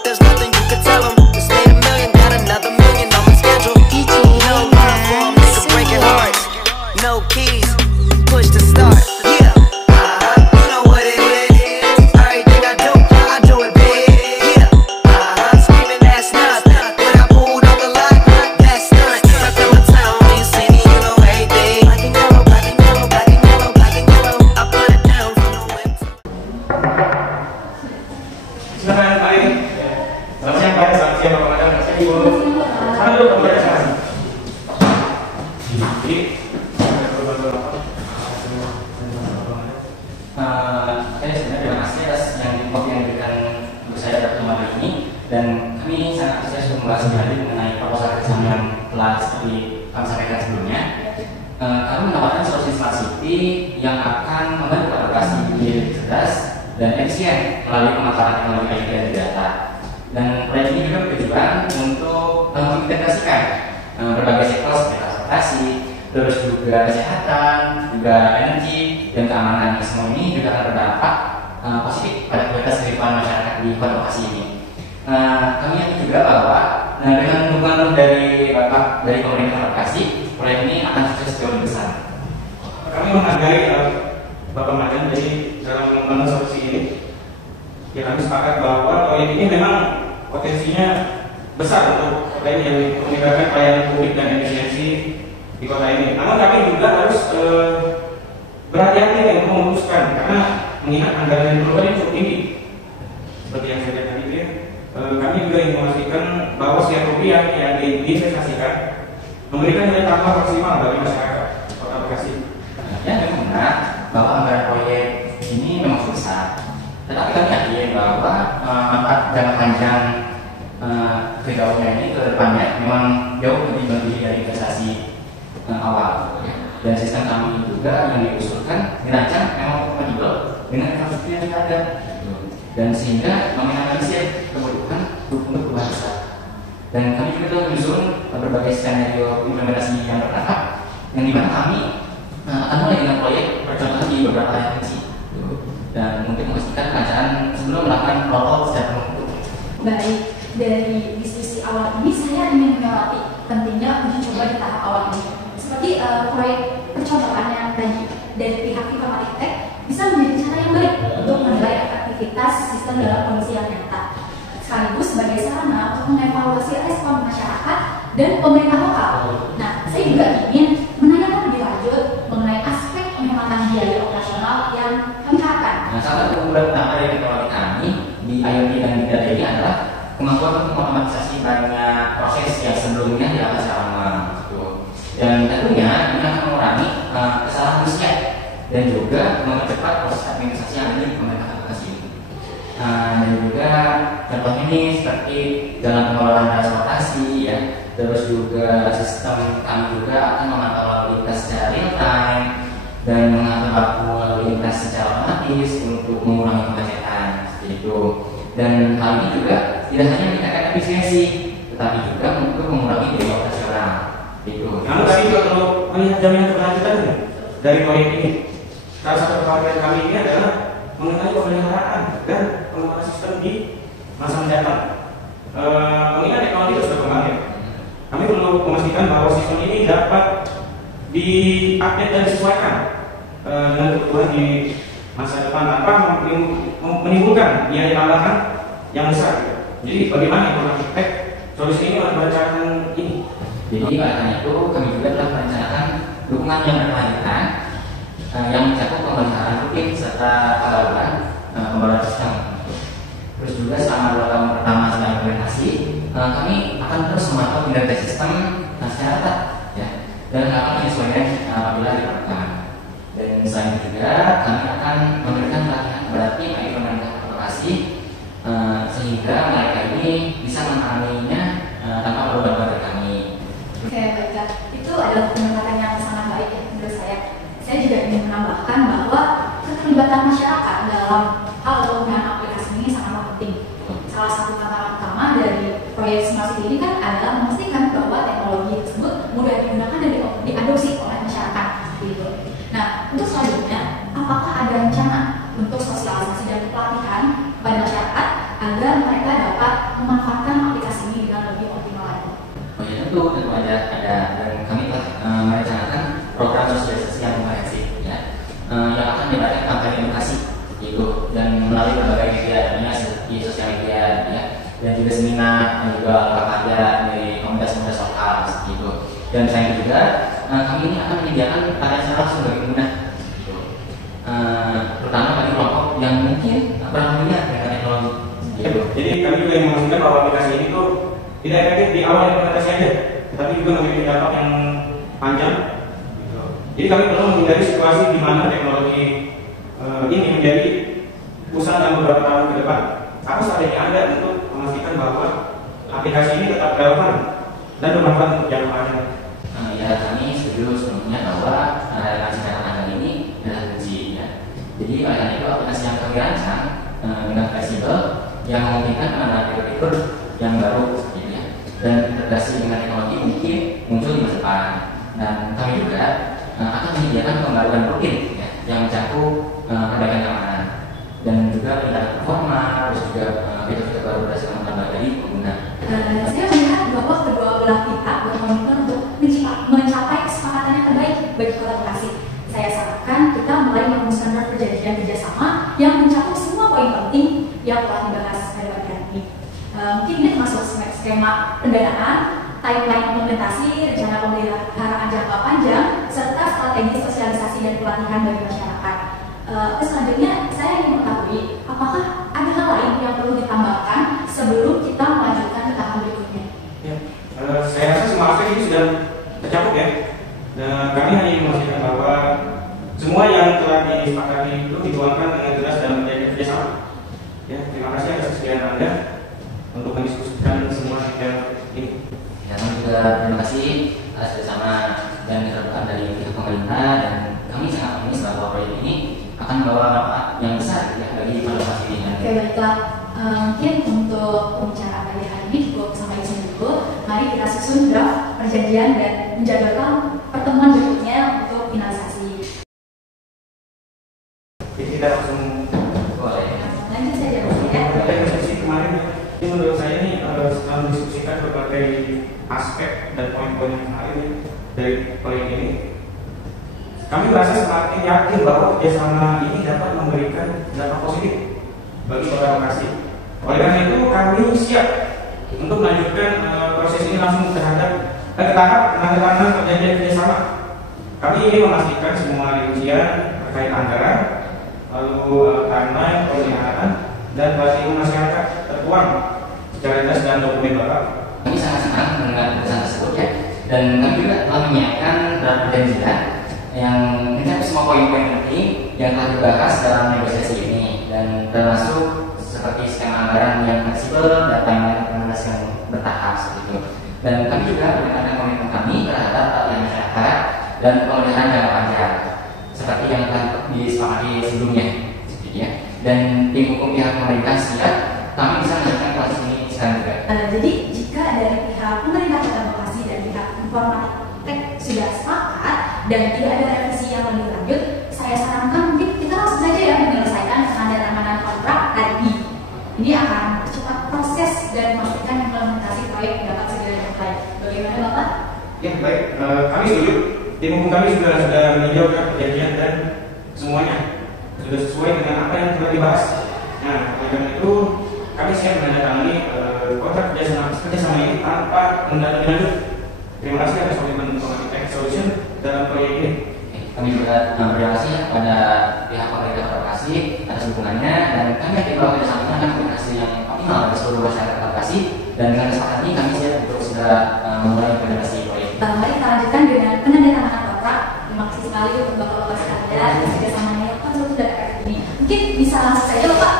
but there's nothing you could tell them. Just made a million, got another million on my schedule. No love for 'em, nigga breaking hearts. No keys, push to start. Yeah, you know what it is. Everything I do it big. Yeah, screaming that's nothing. When I pulled off the lot, that's stunt. I come to town, you see me, you know everything. Black and yellow, black and yellow, black and yellow, black and yellow. I put it down from the winter. Silakan Pak. Selamat siang Pak, selamat siang Bapak Madam, selamat siang Ibu. Selamat dulu Bapak Madam. Jadi, saya sebenarnya terima kasih atas info yang diberikan untuk saya pada pertemuan hari ini, dan kami sangat antusias untuk membahas kembali mengenai proposal kerjasama yang telah seperti kami sampaikan sebelumnya. Kami menawarkan solusi smart city yang akan membantu adaptasi hidup cerdas dan efisien melalui pemanfaatan teknologi IT dan data. Dan proyek ini juga bertujuan untuk mengintegrasikan berbagai sektor seperti transportasi, terus juga kesehatan, juga energi dan keamanan. Semua ini juga akan berdampak positif pada kualitas kehidupan masyarakat di kota Bekasi ini. Kami yakin juga bahwa dengan dukungan dari Bapak dari pemerintah Bekasi, proyek ini akan sukses jauh lebih besar. Kami menghargai Bapak Madam dari dalam membangun solusi ini. Ya, kami sepakat bahwa proyek ini memang potensinya besar untuk kota ini yang meningkatkan pelayanan publik dan efisiensi di kota ini. Namun kami juga harus berhati-hati untuk memutuskan, karena mengingat anggaran yang diperlukan ini cukup tinggi. Seperti yang saya lihat tadi ya, kami juga ingin memastikan bahwa setiap rupiah yang diinvestasikan memberikan nilai tambah maksimal bagi masyarakat kota Bekasi. Ya, memang benar bahwa anggaran proyek ini memang besar. Tetapi kami yakin bahwa manfaat jangka panjang development ini ke depannya memang jauh lebih melebihi dari investasi awal. Dan sistem kami juga yang diusulkan dirancang memang kompatibel dengan infrastruktur yang ada, dan sehingga meminimalisir kebutuhan untuk perubahan besar. Dan kami juga telah menyusun berbagai skenario implementasi yang bertahap, yang dimana kami akan mulai dengan proyek percontohan di beberapa area kecil, dan mungkin memastikan perancangan sebelum melakukan protokol secara penuh. Baik, dari diskusi awal ini saya ingin menyoroti pentingnya uji coba di tahap awal ini. Seperti proyek percobaan yang tadi dari pihak Informatiktek bisa menjadi cara yang baik untuk menilai efektivitas sistem dalam kondisi yang nyata, sekaligus sebagai sarana untuk mengevaluasi respon masyarakat dan pemerintah lokal. Nah, saya juga ingin menanyakan lebih lanjut mengenai aspek penghematan biaya operasional yang kami harapkan. Nah, salah satu keunggulan utama dari teknologi kami di IoT dan Big Data ini adalah kemampuan untuk mengotomatisasi banyak proses yang sebelumnya dilakukan secara manual. Dan tentunya ini akan mengurangi kesalahan manusia dan juga mempercepat proses administrasi yang ada di pemerintah Bekasi ini. Dan juga contohnya ini seperti dalam pengelolaan transportasi, ya, terus juga sistem kami juga akan memantau lalu lintas secara real time dan mengatur waktu lalu lintas secara otomatis untuk mengurangi kemacetan seperti itu. Dan hal ini juga tidak hanya meningkatkan efisiensi, tetapi juga untuk mengurangi biaya operasional. Itu. Namun kami juga perlu melihat jaminan keberlanjutan dari proyek ini. Salah satu kekhawatiran kami ini adalah mengenai pemeliharaan dan pengembangan sistem di masa mendatang. Mengingat teknologi itu sudah berkembang, ya, kami perlu memastikan bahwa sistem ini dapat diupdate dan disesuaikan dengan kebutuhan di masa depan tanpa menimbulkan biaya tambahan yang besar. Jadi bagaimana Informatiktek solusi ini merencanakan ini? Jadi oleh karena itu kami juga telah merencanakan dukungan yang berkelanjutan yang mencakup pemeliharaan rutin serta pengawalan pembaruan sistem. Terus juga selama 2 tahun pertama setelah implementasi, kami akan terus memantau kinerja sistem secara ketat, ya, dan akan menyesuaikan apabila diperlukan. Dan selain itu juga kami akan memberikan pelatihan kepada tim IT pemerintah Bekasi sehingga mereka ini bisa memahaminya tanpa perlu bantuan dari kami. Oke, baiklah. Itu adalah pendekatan yang sangat baik ya menurut saya. Saya juga ingin menambahkan bahwa keterlibatan masyarakat dalam hal penggunaan aplikasi ini sangat penting. Salah satu tantangan utama dari proyek Smart City ini kan adalah memastikan bahwa teknologi tersebut mudah digunakan dan diadopsi oleh masyarakat. Gitu. Nah, untuk selanjutnya, apakah ada rencana untuk sosialisasi dan pelatihan kepada masyarakat agar mereka dapat ada, dan kami telah merencanakan program sosialisasi yang komprehensif ya, yang akan diadakan kampanye edukasi gitu, dan melalui berbagai media, seperti sosial media ya, dan juga seminar, dan juga olahraga dari komunitas-komunitas lokal gitu. Dan selain itu juga kami ini akan menyediakan pelatihan secara langsung bagi pengguna gitu. Terutama bagi kelompok yang mungkin kurang familiar dengan teknologi gitu. Jadi kami juga yang memastikan bahwa aplikasi ini tuh tidak efektif di awal implementasi aja, tapi juga memiliki dampak yang panjang gitu. Jadi kami perlu menghindari situasi di mana teknologi ini menjadi pusat dalam beberapa tahun ke depan. Apa strategi Anda untuk memastikan bahwa aplikasi ini tetap relevan dan bermanfaat untuk jangka panjang? Ya, kami setuju sebelumnya bahwa relevansi data Anda ini adalah kunci ya. Jadi oleh karena itu aplikasi yang kami rancang dengan fleksibel yang memungkinkan pengadaan fitur-fitur yang baru gitu ya, dan integrasi dengan teknologi mungkin muncul di masa depan. Dan kami juga akan menyediakan pembaruan rutin ya, yang mencakup perbaikan keamanan dan juga peningkatan performa, terus juga fitur-fitur baru berdasarkan tambah dari pengguna. Saya melihat bahwa kedua belah pihak berkomitmen untuk mencapai kesepakatan yang terbaik bagi Kota Bekasi. Saya sarankan kita mulai merumuskan perjanjian kerjasama yang mencakup semua poin penting yang telah dibahas pada bagian ini. Mungkin ini termasuk skema pendanaan, timeline implementasi, rencana pemeliharaan jangka panjang, serta strategi sosialisasi dan pelatihan bagi masyarakat. Selanjutnya, saya ingin mengetahui apakah ada hal lain yang perlu ditambahkan sebelum kita melanjutkan ke tahap berikutnya. Ya, saya rasa semua aspek ini sudah tercakup ya. Kami hanya ingin memastikan bahwa semua yang telah disepakati itu dituangkan dengan jelas dalam perjanjian kerjasama. Ya, terima kasih atas kesediaan Anda untuk mendiskusikan semua detail ini. Ya, kami juga terima kasih atas kerjasama dan keterbukaan dari pihak pemerintah, dan kami sangat optimis bahwa proyek ini akan membawa manfaat yang besar ya bagi Kota Bekasi ini. Oke, baiklah. Mungkin untuk pembicaraan pagi hari ini cukup sampai di sini dulu. Mari kita susun draft perjanjian dan menjadwalkan pertemuan berikutnya untuk finalisasi. Jadi kita langsung Boleh. Lanjut saja Mas ya. pada diskusi kemarin. Ini menurut saya ini setelah mendiskusikan berbagai aspek dan poin-poin yang menarik dari proyek ini, kami merasa semakin yakin bahwa kerjasama ini dapat memberikan dampak positif bagi Kota Bekasi. Oleh karena itu kami siap untuk melanjutkan proses ini langsung terhadap ke tahap penandatanganan perjanjian kerjasama. Kami ingin memastikan semua rincian terkait anggaran, lalu timeline pemeliharaan dan bagi masyarakat tertuang secara jelas dalam dokumen Bapak. Kami sangat senang mendengar keputusan tersebut ya, dan kami juga telah menyiapkan draft perjanjian yang mencakup semua poin-poin penting yang telah dibahas dalam negosiasi ini, dan termasuk seperti skema anggaran yang fleksibel dan timeline implementasi yang bertahap seperti itu. Dan kami juga menekankan komitmen kami terhadap pelatihan masyarakat dan pemeliharaan jangka panjang seperti yang telah disepakati sebelumnya gitu ya. Dan tim hukum pihak pemerintah siap kami bisa melanjutkan proses ini sekarang juga. Jadi jika dari pihak pemerintah Kota Bekasi dan pihak Informatik sudah sepakat dan tidak ada revisi yang lebih lanjut, saya sarankan mungkin kita langsung saja ya menyelesaikan penandatanganan kontrak hari ini. Ini akan mempercepat proses dan memastikan implementasi proyek dapat segera dimulai. Bagaimana Bapak? Ya baik, kami setuju. Tim hukum kami sudah meninjau perjanjian dan semuanya sudah sesuai dengan apa yang telah dibahas. Nah, oleh karena itu kami siap menandatangani kontrak kerjasama ini tanpa menunda lebih lanjut. Terima kasih atas komitmen Informatik Tech Solution dalam proyek ini. Kami juga berterima kasih kepada pihak pemerintah Kota Bekasi atas dukungannya, dan kami yakin bahwa kerjasama akan komunikasi yang optimal bagi seluruh masyarakat Kota Bekasi, dan dengan kesepakatan ini kami siap untuk segera memulai implementasi proyek. Mari kita lanjutkan dengan penandatanganan kontrak. Terima kasih sekali untuk Bapak-Bapak sekalian kerjasamanya yang konstruktif dan efektif ini. Mungkin bisa langsung saja Bapak.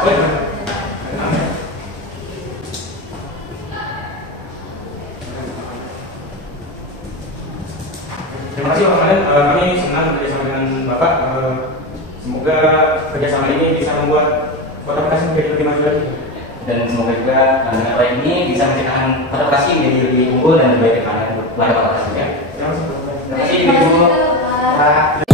Terima kasih Pak Komandan, kami senang bekerjasama dengan Bapak. Semoga kerjasama ini bisa membuat Kota Bekasi menjadi lebih maju lagi. Dan semoga juga dengan proyek ini bisa menciptakan Kota Bekasi menjadi lebih unggul dan lebih baik kepada Kota Bekasi. Terima kasih. Terima kasih Ibu. Bapak.